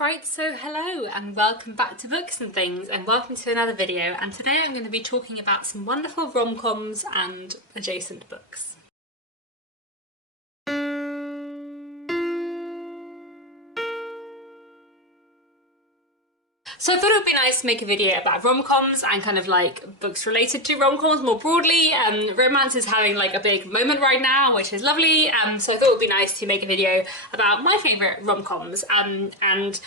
Right, so hello and welcome back to Books and Things, and welcome to another video, and today I'm going to be talking about some wonderful rom-coms and adjacent books. So I thought it would be nice to make a video about rom-coms and kind of like books related to rom-coms more broadly. Romance is having like a big moment right now, which is lovely, so I thought it would be nice to make a video about my favourite rom-coms and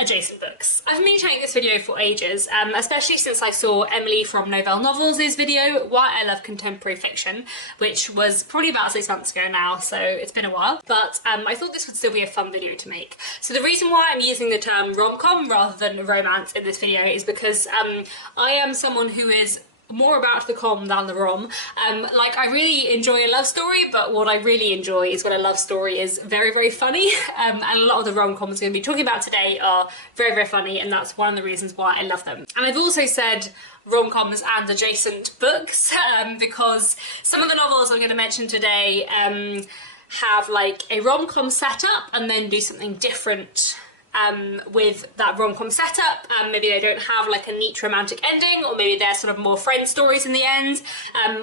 adjacent books. I've been trying this video for ages, especially since I saw Emily from Novelle Novels' video, Why I Love Contemporary Fiction, which was probably about 6 months ago now, so it's been a while, but I thought this would still be a fun video to make. So the reason why I'm using the term rom-com rather than romance in this video is because I am someone who is more about the com than the rom. Like, I really enjoy a love story, but what I really enjoy is when a love story is very, very funny. And a lot of the rom-coms I'm going to be talking about today are very, very funny, and that's one of the reasons why I love them. And I've also said rom-coms and adjacent books because some of the novels I'm going to mention today have like a rom-com setup and then do something different with that rom-com setup. Maybe they don't have like a neat romantic ending, or maybe they're sort of more friend stories in the end,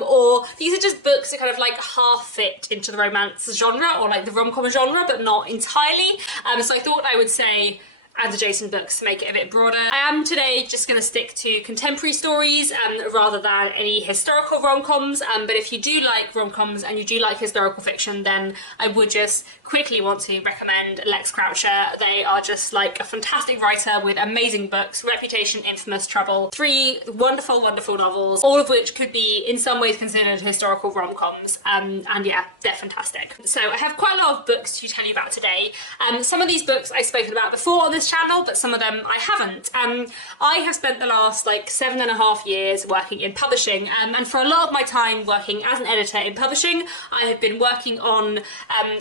or these are just books that kind of like half fit into the romance genre or like the rom-com genre, but not entirely. So I thought I would say and adjacent books to make it a bit broader. I am today just going to stick to contemporary stories rather than any historical rom-coms, but if you do like rom-coms and you do like historical fiction, then I would just quickly want to recommend Lex Croucher. They are just like a fantastic writer with amazing books: Reputation, Infamous, Trouble. 3 wonderful, wonderful novels, all of which could be in some ways considered historical rom-coms, and yeah, they're fantastic. So I have quite a lot of books to tell you about today. Some of these books I've spoken about before on this channel, but some of them I haven't. I have spent the last like 7.5 years working in publishing, and for a lot of my time working as an editor in publishing, I have been working on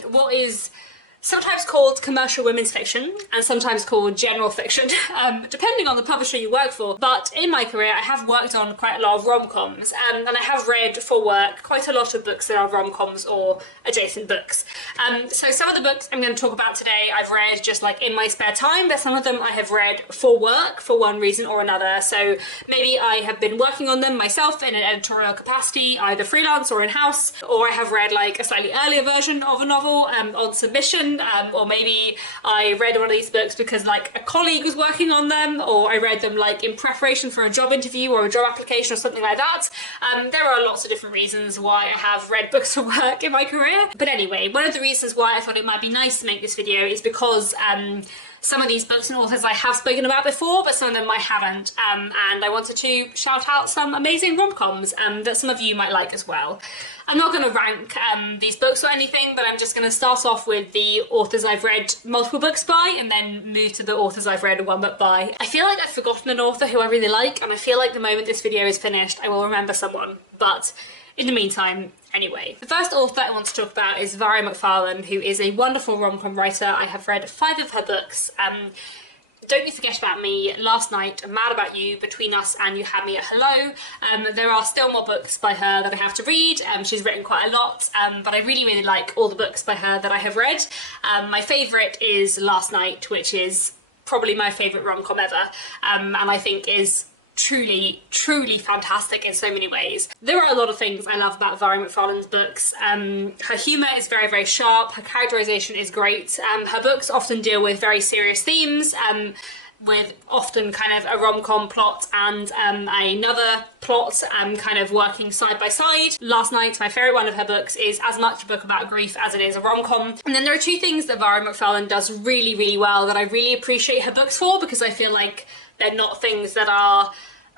what is sometimes called commercial women's fiction and sometimes called general fiction, depending on the publisher you work for. But in my career, I have worked on quite a lot of rom-coms, and I have read for work quite a lot of books that are rom-coms or adjacent books. So some of the books I'm going to talk about today I've read just like in my spare time, but some of them I have read for work for one reason or another. So maybe I have been working on them myself in an editorial capacity, either freelance or in-house, or I have read like a slightly earlier version of a novel on submission, or maybe I read one of these books because like a colleague was working on them, or I read them like in preparation for a job interview or a job application or something like that. There are lots of different reasons why I have read books for work in my career. But anyway, one of the reasons why I thought it might be nice to make this video is because some of these books and authors I have spoken about before, but some of them I haven't, and I wanted to shout out some amazing rom-coms that some of you might like as well. I'm not going to rank these books or anything, but I'm just going to start off with the authors I've read multiple books by and then move to the authors I've read one book by. I feel like I've forgotten an author who I really like, and I feel like the moment this video is finished I will remember someone, but in the meantime, anyway. The first author I want to talk about is Vari McFarlane, who is a wonderful rom-com writer. I have read 5 of her books. Don't You Forget About Me, Last Night, Mad About You, Between Us and You Had Me at Hello. There are still more books by her that I have to read. She's written quite a lot, but I really, really like all the books by her that I have read. My favourite is Last Night, which is probably my favourite rom-com ever, and I think is truly, truly fantastic in so many ways. There are a lot of things I love about Vari McFarlane's books. Her humour is very, very sharp, her characterisation is great, her books often deal with very serious themes, with often kind of a rom-com plot and another plot kind of working side by side. Last Night, my favourite one of her books, is as much a book about grief as it is a rom-com. And then there are 2 things that Vari McFarlane does really, really well that I really appreciate her books for, because I feel like they're not things that are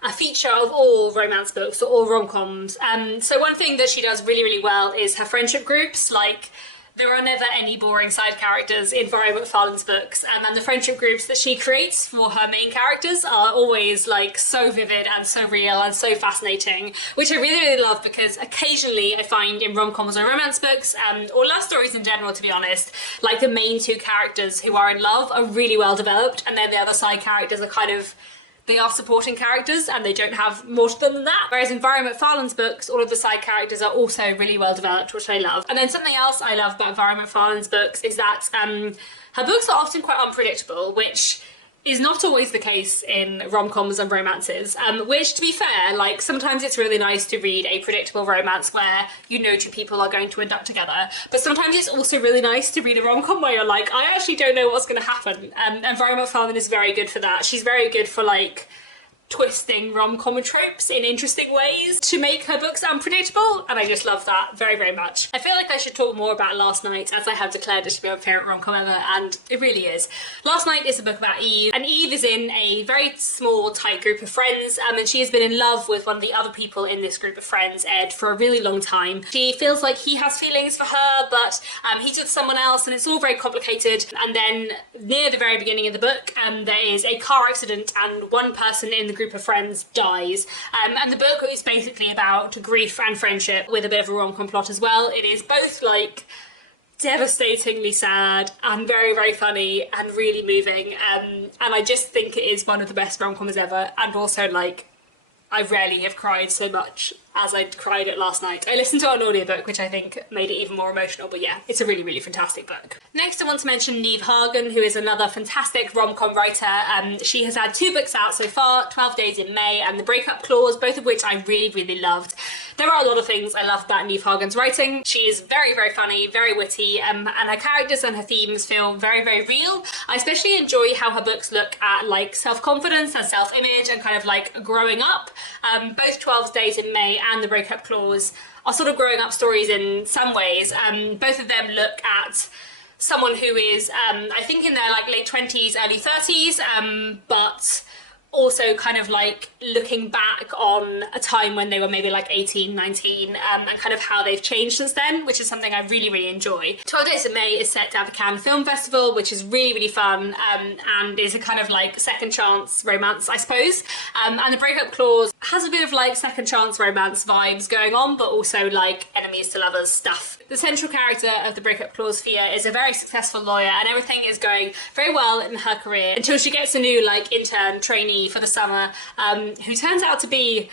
a feature of all romance books or all rom-coms. So one thing that she does really, really well is her friendship groups. Like, there are never any boring side characters in Vari McFarlane's books, and the friendship groups that she creates for her main characters are always like so vivid and so real and so fascinating, which I really, really love, because occasionally I find in rom-coms or romance books, or love stories in general, to be honest, like the main 2 characters who are in love are really well developed, and then the other side characters are kind of they are supporting characters and they don't have more to them than that. Whereas in Violet McFarlane's books, all of the side characters are also really well developed, which I love. And then something else I love about Violet McFarlane's books is that her books are often quite unpredictable, which is not always the case in rom-coms and romances, which, to be fair, like, sometimes it's really nice to read a predictable romance where you know two people are going to end up together, but sometimes it's also really nice to read a rom-com where you're like, I actually don't know what's going to happen, and Violet McFarlane is very good for that. She's very good for, like, twisting rom-com tropes in interesting ways to make her books unpredictable, and I just love that very, very much. I feel like I should talk more about Last Night, as I have declared it to be my favourite rom-com ever, and it really is. Last Night is a book about Eve, and Eve is in a very small, tight group of friends, and she has been in love with one of the other people in this group of friends, Ed, for a really long time. She feels like he has feelings for her, but he's with someone else, and it's all very complicated. And then near the very beginning of the book, there is a car accident, and one person in the group of friends dies, and the book is basically about grief and friendship with a bit of a rom-com plot as well. It is both like devastatingly sad and very, very funny and really moving, and I just think it is one of the best rom-coms ever, and also like I rarely have cried so much as I cried it last night. I listened to an audiobook, which I think made it even more emotional, but yeah, it's a really, really fantastic book. Next, I want to mention Neve Hogan, who is another fantastic rom-com writer. She has had 2 books out so far, 12 Days in May and The Breakup Clause, both of which I really, really loved. There are a lot of things I love about Neve Hogan's writing. She is very, very funny, very witty, and her characters and her themes feel very, very real. I especially enjoy how her books look at like self-confidence and self-image and kind of like growing up. Both 12 Days in May and The Breakup Clause are sort of growing up stories in some ways. Both of them look at someone who is, I think in their like late 20s, early 30s, but also kind of like looking back on a time when they were maybe like 18, 19, and kind of how they've changed since then, which is something I really, really enjoy. 12 Days in May is set at the Cannes Film Festival, which is really, really fun, and is a kind of like second chance romance, I suppose. And The Breakup Clause has a bit of like second chance romance vibes going on, but also like enemies to lovers stuff. The central character of The Breakup Clause, Thea, is a very successful lawyer, and everything is going very well in her career until she gets a new like intern trainee for the summer, who turns out to be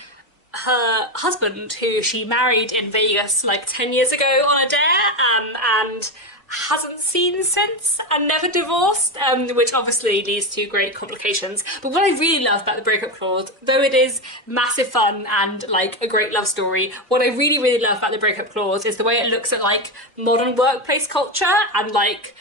her husband, who she married in Vegas like 10 years ago on a dare, and hasn't seen since, and never divorced, which obviously leads to great complications. But what I really love about The Breakup Clause, though it is massive fun and like a great love story, what I really, really love about The Breakup Clause is the way it looks at like modern workplace culture and like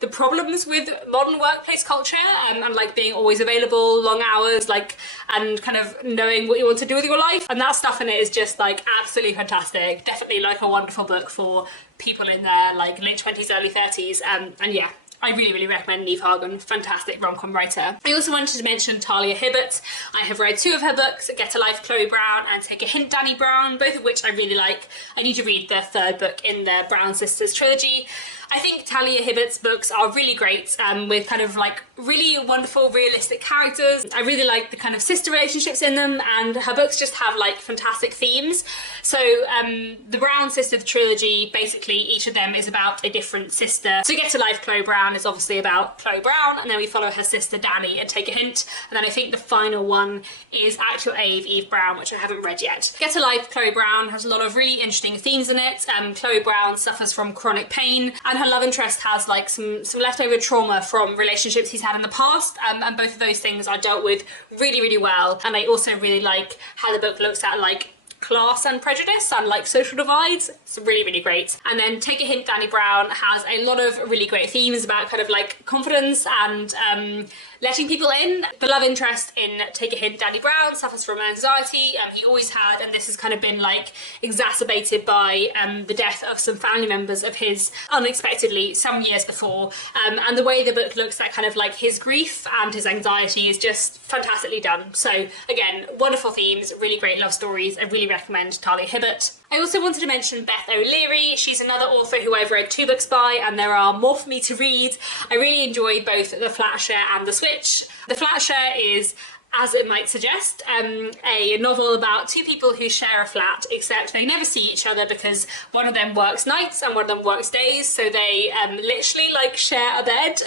the problems with modern workplace culture, and like being always available, long hours, like, and kind of knowing what you want to do with your life. And that stuff in it is just like absolutely fantastic. Definitely like a wonderful book for people in their like late 20s, early 30s. And yeah, I really, really recommend Neve Hogan, fantastic rom-com writer. I also wanted to mention Talia Hibbert. I have read 2 of her books, Get a Life, Chloe Brown, and Take a Hint, Danny Brown, both of which I really like. I need to read their 3rd book in their Brown Sisters trilogy. I think Talia Hibbert's books are really great, with kind of like really wonderful, realistic characters. I really like the kind of sister relationships in them, and her books just have like fantastic themes. So the Brown Sisters trilogy, basically each of them is about a different sister. So Get a Life, Chloe Brown is obviously about Chloe Brown, and then we follow her sister Danny and Take a Hint. And then I think the final one is Actual Eve Brown, which I haven't read yet. Get a Life, Chloe Brown has a lot of really interesting themes in it. Chloe Brown suffers from chronic pain, and her love interest has like some leftover trauma from relationships he's had in the past, and both of those things are dealt with really, really well. And I also really like how the book looks at like class and prejudice and like social divides. It's really, really great. And then Take a Hint, Danny Brown has a lot of really great themes about kind of like confidence and letting people in. The love interest in Take a Hint, Danny Brown, suffers from anxiety. He always had, and this has kind of been like exacerbated by the death of some family members of his unexpectedly some years before. And the way the book looks at kind of like his grief and his anxiety is just fantastically done. So again, wonderful themes, really great love stories. I really recommend Talia Hibbert. I also wanted to mention Beth O'Leary. She's another author who I've read 2 books by, and there are more for me to read. I really enjoy both The Flatshare and The Switch. The Flatshare is, as it might suggest, a novel about 2 people who share a flat, except they never see each other because one of them works nights and one of them works days, so they literally like share a bed,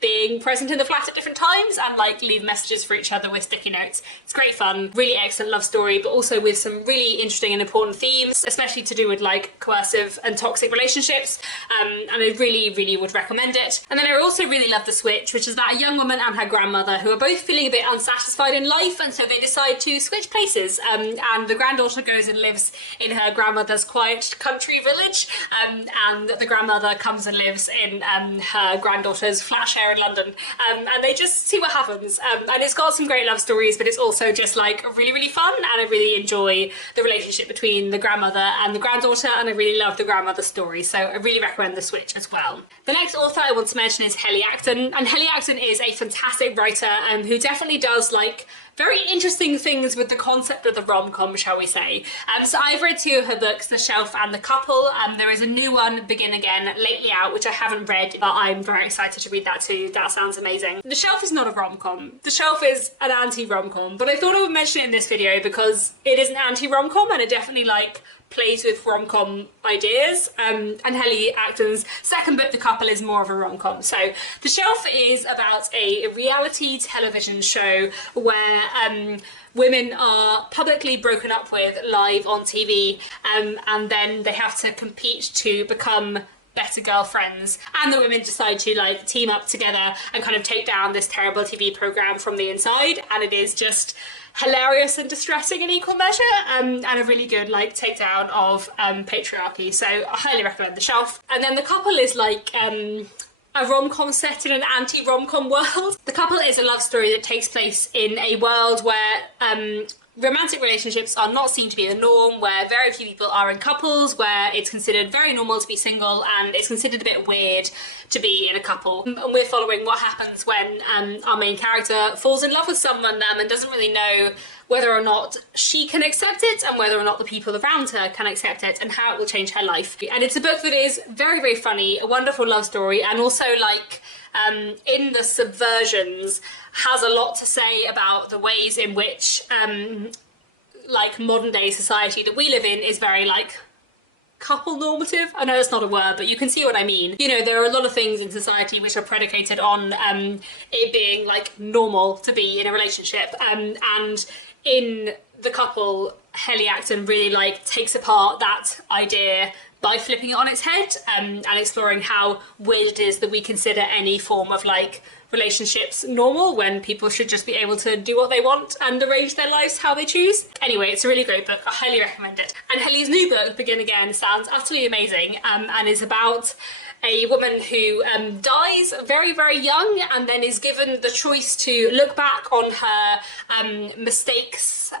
being present in the flat at different times and like leave messages for each other with sticky notes. It's great fun, really excellent love story, but also with some really interesting and important themes, especially to do with like coercive and toxic relationships, and I really would recommend it. And then I also really love The Switch, which is about a young woman and her grandmother who are both feeling a bit unsatisfied in life, and so they decide to switch places, and the granddaughter goes and lives in her grandmother's quiet country village, and the grandmother comes and lives in her granddaughter's flat share in London, and they just see what happens, and it's got some great love stories, but it's also just like really fun, and I really enjoy the relationship between the grandmother and the granddaughter, and I really love the grandmother story, so I really recommend The Switch as well. The next author I want to mention is Helly Acton, and Helly Acton is a fantastic writer who definitely does like very interesting things with the concept of the rom-com, shall we say. So I've read 2 of her books, The Shelf and The Couple. There is a new one, Begin Again, lately out, which I haven't read, but I'm very excited to read that too. That sounds amazing. The Shelf is not a rom-com. The Shelf is an anti-rom-com, but I thought I would mention it in this video because it is an anti-rom-com, and it definitely like plays with rom-com ideas, and Helly Acton's second book, The Couple, is more of a rom-com. So The Shelf is about a reality television show where women are publicly broken up with live on TV, and then they have to compete to become better girlfriends, and the women decide to like team up together and kind of take down this terrible TV program from the inside, and it is just hilarious and distressing in equal measure, and a really good like takedown of patriarchy. So I highly recommend The Shelf. And then The Couple is like a rom-com set in an anti-rom-com world. The Couple is a love story that takes place in a world where romantic relationships are not seen to be the norm, where very few people are in couples, where it's considered very normal to be single, and it's considered a bit weird to be in a couple. And we're following what happens when our main character falls in love with someone and doesn't really know whether or not she can accept it, and whether or not the people around her can accept it, and how it will change her life. And it's a book that is very funny, a wonderful love story, and also like in the subversions has a lot to say about the ways in which like modern day society that we live in is very like couple normative. I know that's not a word, but you can see what I mean. You know, there are a lot of things in society which are predicated on it being like normal to be in a relationship, and in The Couple, Helly Acton really like takes apart that idea by flipping it on its head, and exploring how weird it is that we consider any form of like relationships normal when people should just be able to do what they want and arrange their lives how they choose. Anyway, it's a really great book. I highly recommend it. And Helly's new book, Begin Again, sounds utterly amazing, and is about a woman who dies very young, and then is given the choice to look back on her mistakes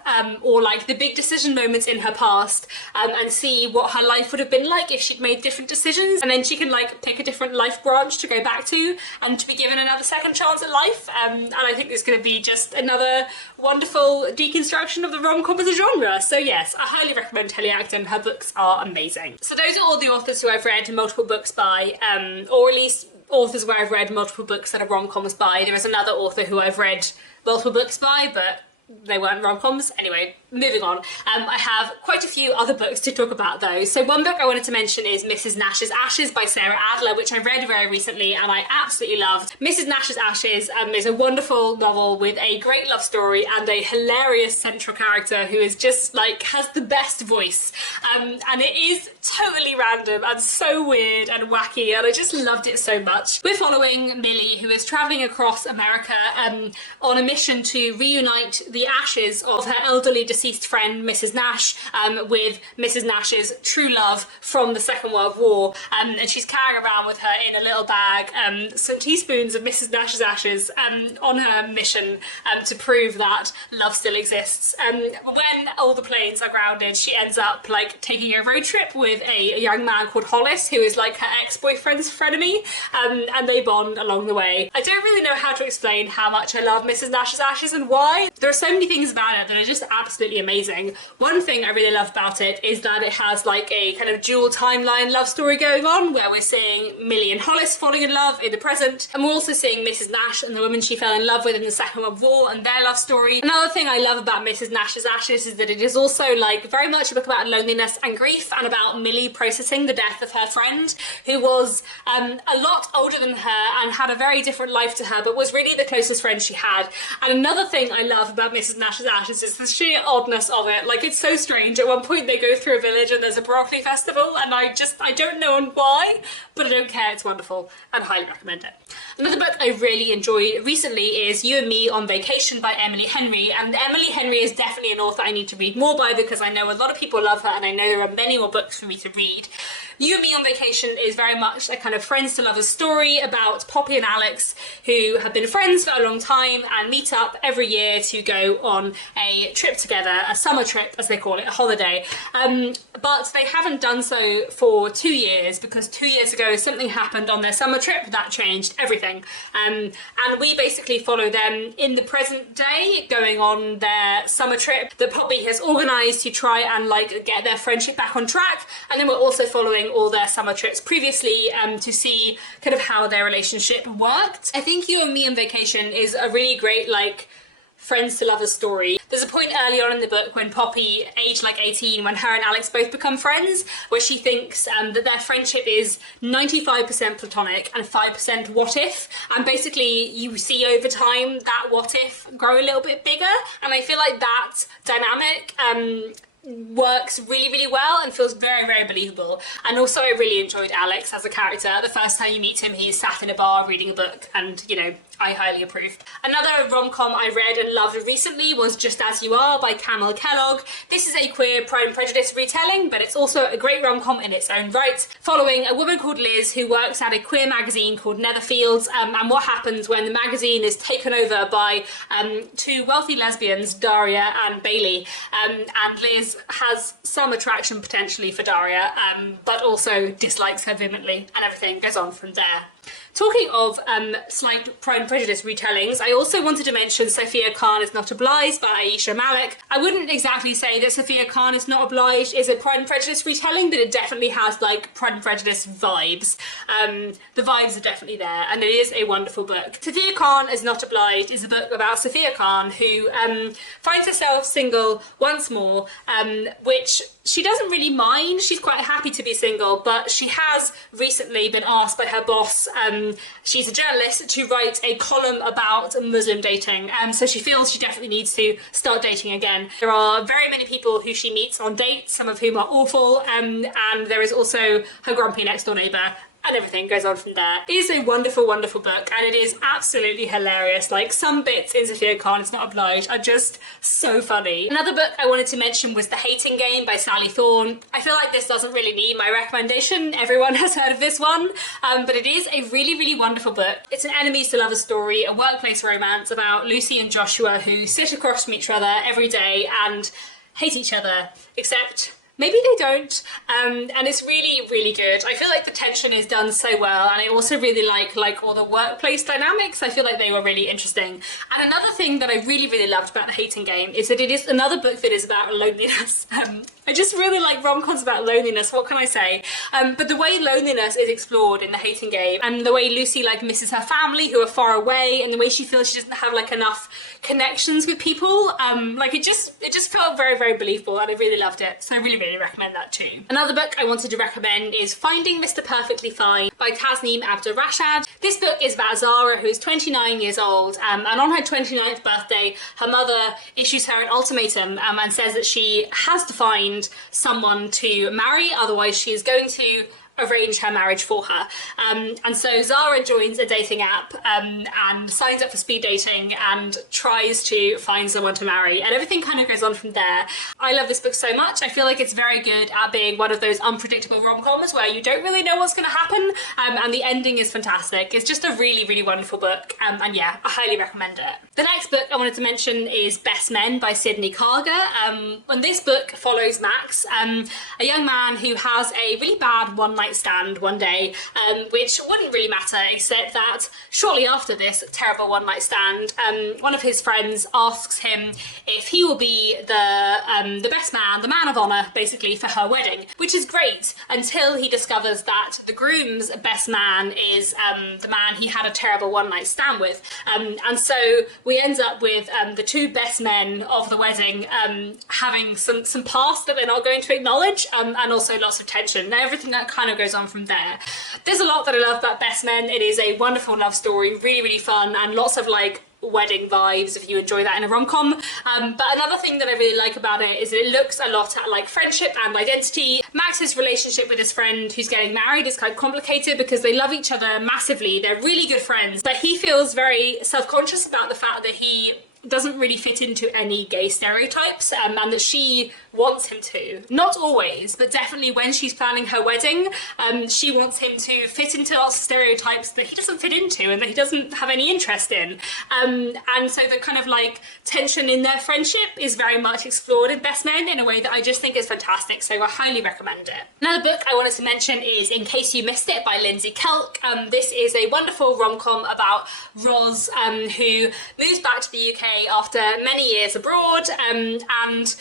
or like the big decision moments in her past, and see what her life would have been like if she'd made different decisions, and then she can like pick a different life branch to go back to and to be given another second chance at life, and I think it's going to be just another wonderful deconstruction of the rom-com as a genre. So yes, I highly recommend Helly Acton. Her books are amazing. So those are all the authors who I've read multiple books by, or at least authors where I've read multiple books that are rom-coms by. There is another author who I've read multiple books by, but they weren't rom-coms. Anyway, moving on. I have quite a few other books to talk about though. So one book I wanted to mention is Mrs. Nashs Ashes by Sarah Adler, which I read very recently and I absolutely loved. Mrs. Nashs Ashes is a wonderful novel with a great love story and a hilarious central character who is just like, has the best voice. And it is totally random and so weird and wacky, and I just loved it so much. We're following Millie, who is traveling across America on a mission to reunite the ashes of her elderly deceased friend Mrs. Nash with Mrs. Nash's true love from the Second World War, and she's carrying around with her in a little bag some teaspoons of Mrs. Nash's ashes on her mission to prove that love still exists. When all the planes are grounded, she ends up like taking a road trip with a young man called Hollis, who is like her ex-boyfriend's frenemy, and they bond along the way. I don't really know how to explain how much I love Mrs. Nash's Ashes and why. There are so many things about it that are just absolutely amazing. One thing I really love about it is that it has like a kind of dual timeline love story going on, where we're seeing Millie and Hollis falling in love in the present, and we're also seeing Mrs. Nashs and the woman she fell in love with in the Second World War and their love story. Another thing I love about Mrs. Nashs' Ashes is that it is also like very much a book about loneliness and grief, and about Millie processing the death of her friend, who was a lot older than her and had a very different life to her, but was really the closest friend she had. And another thing I love about Mrs. Nashs' Ashes is the sheer oddness of it. Like, it's so strange. At one point they go through a village and there's a broccoli festival, and I don't know why, but I don't care. It's wonderful and highly recommend it. Another book I really enjoyed recently is You and Me on Vacation by Emily Henry, and Emily Henry is definitely an author I need to read more by, because I know a lot of people love her and I know there are many more books for me to read. You and Me on Vacation is very much a kind of friends to lovers story about Poppy and Alex, who have been friends for a long time and meet up every year to go on a trip together, a summer trip as they call it, a holiday. But they haven't done so for 2 years, because 2 years ago something happened on their summer trip that changed everything. And we basically follow them in the present day going on their summer trip that Poppy has organised to try and like get their friendship back on track. And then we're also following all their summer trips previously to see kind of how their relationship worked. I think You and Me on Vacation is a really great like friends to lovers story. There's a point early on in the book when Poppy, aged like 18, when her and Alex both become friends, where she thinks that their friendship is 95% platonic and 5% what if, and basically you see over time that what if grow a little bit bigger, and I feel like that dynamic works really, really well and feels very, very believable. And also I really enjoyed Alex as a character. The first time you meet him, he's sat in a bar reading a book, and you know, I highly approve. Another rom-com I read and loved recently was Just As You Are by Camille Kellogg. This is a queer Pride and Prejudice retelling, but it's also a great rom-com in its own right, following a woman called Liz who works at a queer magazine called Netherfields, and what happens when the magazine is taken over by two wealthy lesbians, Daria and Bailey, and Liz has some attraction potentially for Daria, but also dislikes her vehemently, and everything goes on from there. Talking of slight Pride and Prejudice retellings, I also wanted to mention Sophia Khan is Not Obliged by Aisha Malik. I wouldn't exactly say that Sophia Khan is Not Obliged is a Pride and Prejudice retelling, but it definitely has like Pride and Prejudice vibes. The vibes are definitely there, and it is a wonderful book. Sophia Khan is Not Obliged is a book about Sophia Khan, who finds herself single once more, which she doesn't really mind. She's quite happy to be single, but she has recently been asked by her boss, she's a journalist, to write a column about Muslim dating, so she feels she definitely needs to start dating again. There are very many people who she meets on dates, some of whom are awful, and there is also her grumpy next door neighbour, and everything goes on from there. It is a wonderful, wonderful book, and it is absolutely hilarious. Like, some bits in Sophia Khan is Not Obliged are just so funny. Another book I wanted to mention was The Hating Game by Sally Thorne. I feel like this doesn't really need my recommendation. Everyone has heard of this one, but it is a really, really wonderful book. It's an enemies to lovers story, a workplace romance about Lucy and Joshua who sit across from each other every day and hate each other, except maybe they don't, and it's really, really good. I feel like the tension is done so well, and I also really like all the workplace dynamics. I feel like they were really interesting. And another thing that I really, really loved about The Hating Game is that it is another book that is about loneliness. I just really like rom-coms about loneliness, what can I say? But the way loneliness is explored in The Hating Game, and the way Lucy like misses her family who are far away, and the way she feels she doesn't have like enough connections with people, like it just felt very, very believable, and I really loved it. So I really, really recommend that too. Another book I wanted to recommend is Finding Mr. Perfectly Fine by Tasneem Abdur-Rashad. This book is about Zara, who is 29 years old, and on her 29th birthday, her mother issues her an ultimatum and says that she has to find someone to marry, otherwise she is going to arrange her marriage for her. And so Zara joins a dating app and signs up for speed dating and tries to find someone to marry, and everything kind of goes on from there. I love this book so much. I feel like it's very good at being one of those unpredictable rom-coms where you don't really know what's going to happen, and the ending is fantastic. It's just a really, really wonderful book, and yeah, I highly recommend it. The next book I wanted to mention is Best Men by Sydney Carger. And this book follows Max, a young man who has a really bad one-night one-night stand one day, which wouldn't really matter, except that shortly after this terrible one-night stand, one of his friends asks him if he will be the best man, the man of honour, basically, for her wedding, which is great until he discovers that the groom's best man is the man he had a terrible one-night stand with. And so we end up with the two best men of the wedding having some past that they're not going to acknowledge, and also lots of tension and everything that kind of goes on from there. There's a lot that I love about Best Men. It is a wonderful love story, really, really fun, and lots of like wedding vibes if you enjoy that in a rom-com. But another thing that I really like about it is that it looks a lot at like friendship and identity. Max's relationship with his friend who's getting married is kind of complicated because they love each other massively. They're really good friends, but he feels very self-conscious about the fact that he doesn't really fit into any gay stereotypes, and that she wants him to. Not always, but definitely when she's planning her wedding, she wants him to fit into lots of stereotypes that he doesn't fit into and that he doesn't have any interest in. And so the kind of like tension in their friendship is very much explored in Best Men in a way that I just think is fantastic, so I highly recommend it. Another book I wanted to mention is In Case You Missed It by Lindsay Kelk. This is a wonderful rom-com about Roz, who moves back to the UK after many years abroad, and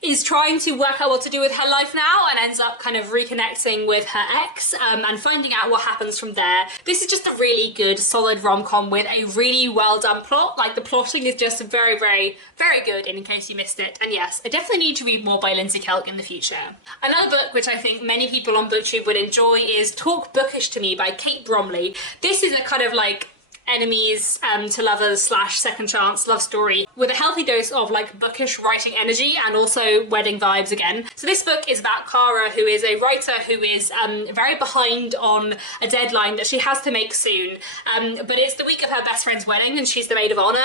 is trying to work out what to do with her life now, and ends up kind of reconnecting with her ex, and finding out what happens from there. This is just a really good, solid rom-com with a really well done plot. Like, the plotting is just very, very, very good in Case You Missed It. And yes, I definitely need to read more by Lindsay Kelk in the future. Another book which I think many people on BookTube would enjoy is Talk Bookish to Me by Kate Bromley. This is a kind of like enemies to lovers / second chance love story with a healthy dose of like bookish writing energy and also wedding vibes again. So this book is about Cara, who is a writer who is very behind on a deadline that she has to make soon, but it's the week of her best friend's wedding and she's the maid of honour,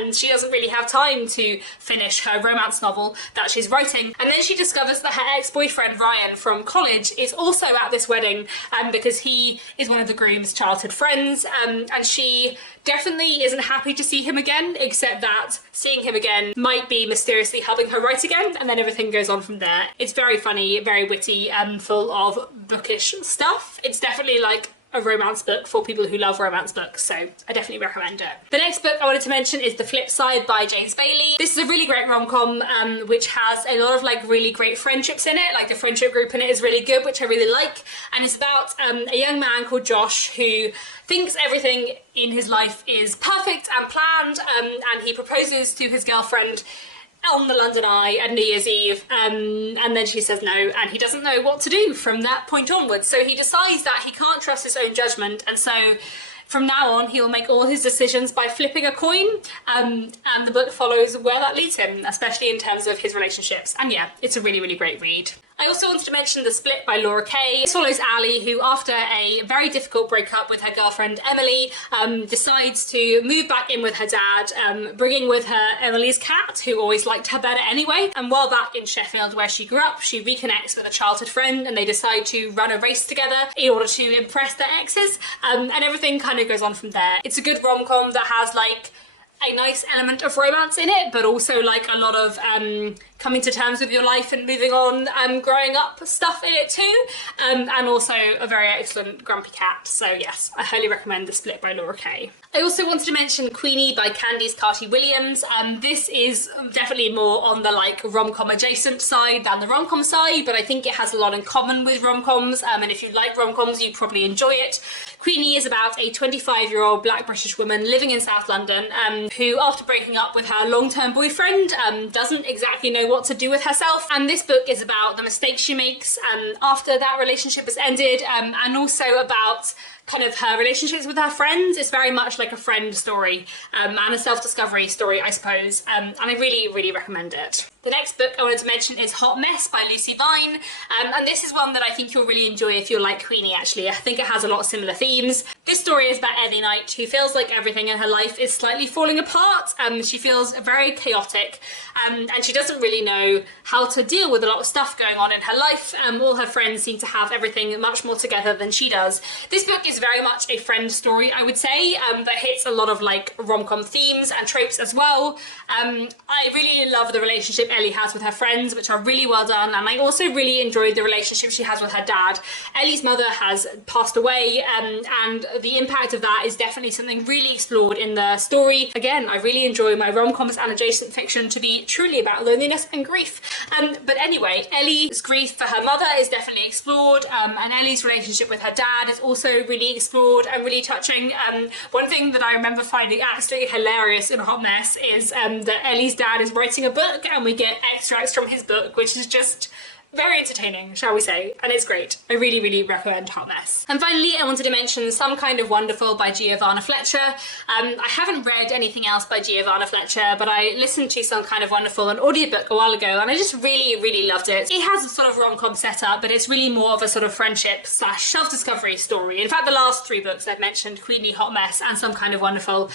and she doesn't really have time to finish her romance novel that she's writing. And then she discovers that her ex-boyfriend Ryan from college is also at this wedding, because he is one of the groom's childhood friends, and she definitely isn't happy to see him again, except that seeing him again might be mysteriously helping her write again, and then everything goes on from there. It's very funny, very witty, and full of bookish stuff. It's definitely like a romance book for people who love romance books, so I definitely recommend it. The next book I wanted to mention is The Flipside by James Bailey. This is a really great rom-com which has a lot of like really great friendships in it. Like, the friendship group in it is really good, which I really like, and it's about a young man called Josh who thinks everything in his life is perfect and planned, and he proposes to his girlfriend on the London Eye at New Year's Eve, and then she says no, and he doesn't know what to do from that point onwards. So he decides that he can't trust his own judgment, and so from now on he will make all his decisions by flipping a coin, and the book follows where that leads him, especially in terms of his relationships. And yeah, it's a really, really great read. I also wanted to mention The Split by Laura Kay. This follows Ali, who after a very difficult breakup with her girlfriend Emily, decides to move back in with her dad, bringing with her Emily's cat, who always liked her better anyway. And while back in Sheffield where she grew up, she reconnects with a childhood friend, and they decide to run a race together in order to impress their exes, and everything kind of goes on from there. It's a good rom-com that has like a nice element of romance in it, but also like a lot of coming to terms with your life and moving on and growing up stuff in it too, and also a very excellent grumpy cat. So yes, I highly recommend The Split by Laura Kay. I also wanted to mention Queenie by Candice Carty-Williams. This is definitely more on the like rom-com adjacent side than the rom-com side, but I think it has a lot in common with rom-coms, and if you like rom-coms you'd probably enjoy it. Queenie is about a 25-year-old black British woman living in South London, who after breaking up with her long-term boyfriend doesn't exactly know what to do with herself, and this book is about the mistakes she makes after that relationship has ended, and also about kind of her relationships with her friends. It's very much like a friend story, and a self-discovery story, I suppose, and I really, really recommend it. The next book I wanted to mention is Hot Mess by Lucy Vine, and this is one that I think you'll really enjoy if you're like Queenie, actually. I think it has a lot of similar themes. This story is about Ellie Knight, who feels like everything in her life is slightly falling apart. She feels very chaotic, and she doesn't really know how to deal with a lot of stuff going on in her life. All her friends seem to have everything much more together than she does. This book is is very much a friend story, I would say, that hits a lot of like rom-com themes and tropes as well. I really love the relationship Ellie has with her friends, which are really well done, and I also really enjoyed the relationship she has with her dad. Ellie's mother has passed away, and the impact of that is definitely something really explored in the story. Again, I really enjoy my rom-coms and adjacent fiction to be truly about loneliness and grief. But anyway, Ellie's grief for her mother is definitely explored, and Ellie's relationship with her dad is also really explored and really touching. One thing that I remember finding absolutely hilarious in Hot Mess is that Ellie's dad is writing a book, and we get extracts from his book, which is just very entertaining, shall we say, and it's great. I really, really recommend Hot Mess. And finally, I wanted to mention Some Kind of Wonderful by Giovanna Fletcher. I haven't read anything else by Giovanna Fletcher, but I listened to Some Kind of Wonderful, an audiobook, a while ago, and I just really, really loved it. It has a sort of rom-com setup, but it's really more of a sort of friendship / self-discovery story. In fact, the last 3 books I've mentioned, Queenie, Hot Mess, and Some Kind of Wonderful,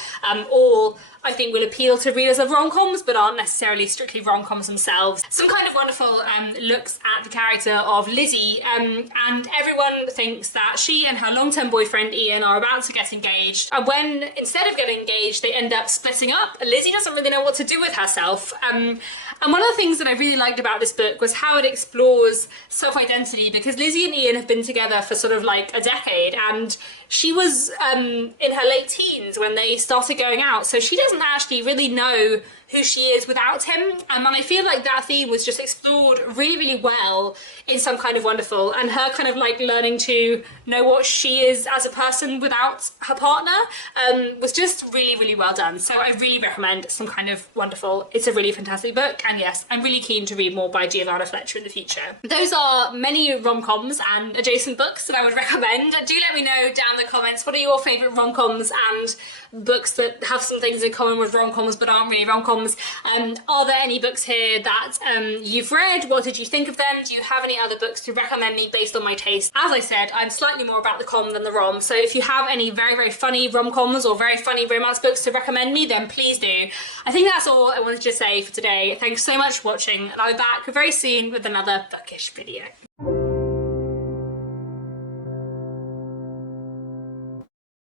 all I think will appeal to readers of rom-coms, but aren't necessarily strictly rom-coms themselves. Some Kind of Wonderful looks at the character of Lizzie, and everyone thinks that she and her long-term boyfriend Ian are about to get engaged. And when, instead of getting engaged, they end up splitting up, Lizzie doesn't really know what to do with herself. And one of the things that I really liked about this book was how it explores self-identity, because Lizzie and Ian have been together for sort of like a decade, and she was in her late teens when they started going out, so she doesn't actually really know who she is without him. And I feel like that theme was just explored really, really well in Some Kind of Wonderful, and her kind of like learning to know what she is as a person without her partner was just really, really well done. So I really recommend Some Kind of Wonderful. It's a really fantastic book, and yes, I'm really keen to read more by Giovanna Fletcher in the future. Those are many rom-coms and adjacent books that I would recommend. Do let me know down in the comments, what are your favourite rom-coms and books that have some things in common with rom-coms but aren't really rom-coms? Are there any books here that you've read? What did you think of them? Do you have any other books to recommend me based on my taste? As I said, I'm slightly more about the com than the rom, so if you have any very, very funny rom-coms or very funny romance books to recommend me, then please do. I think that's all I wanted to say for today. Thanks so much for watching, and I'll be back very soon with another bookish video.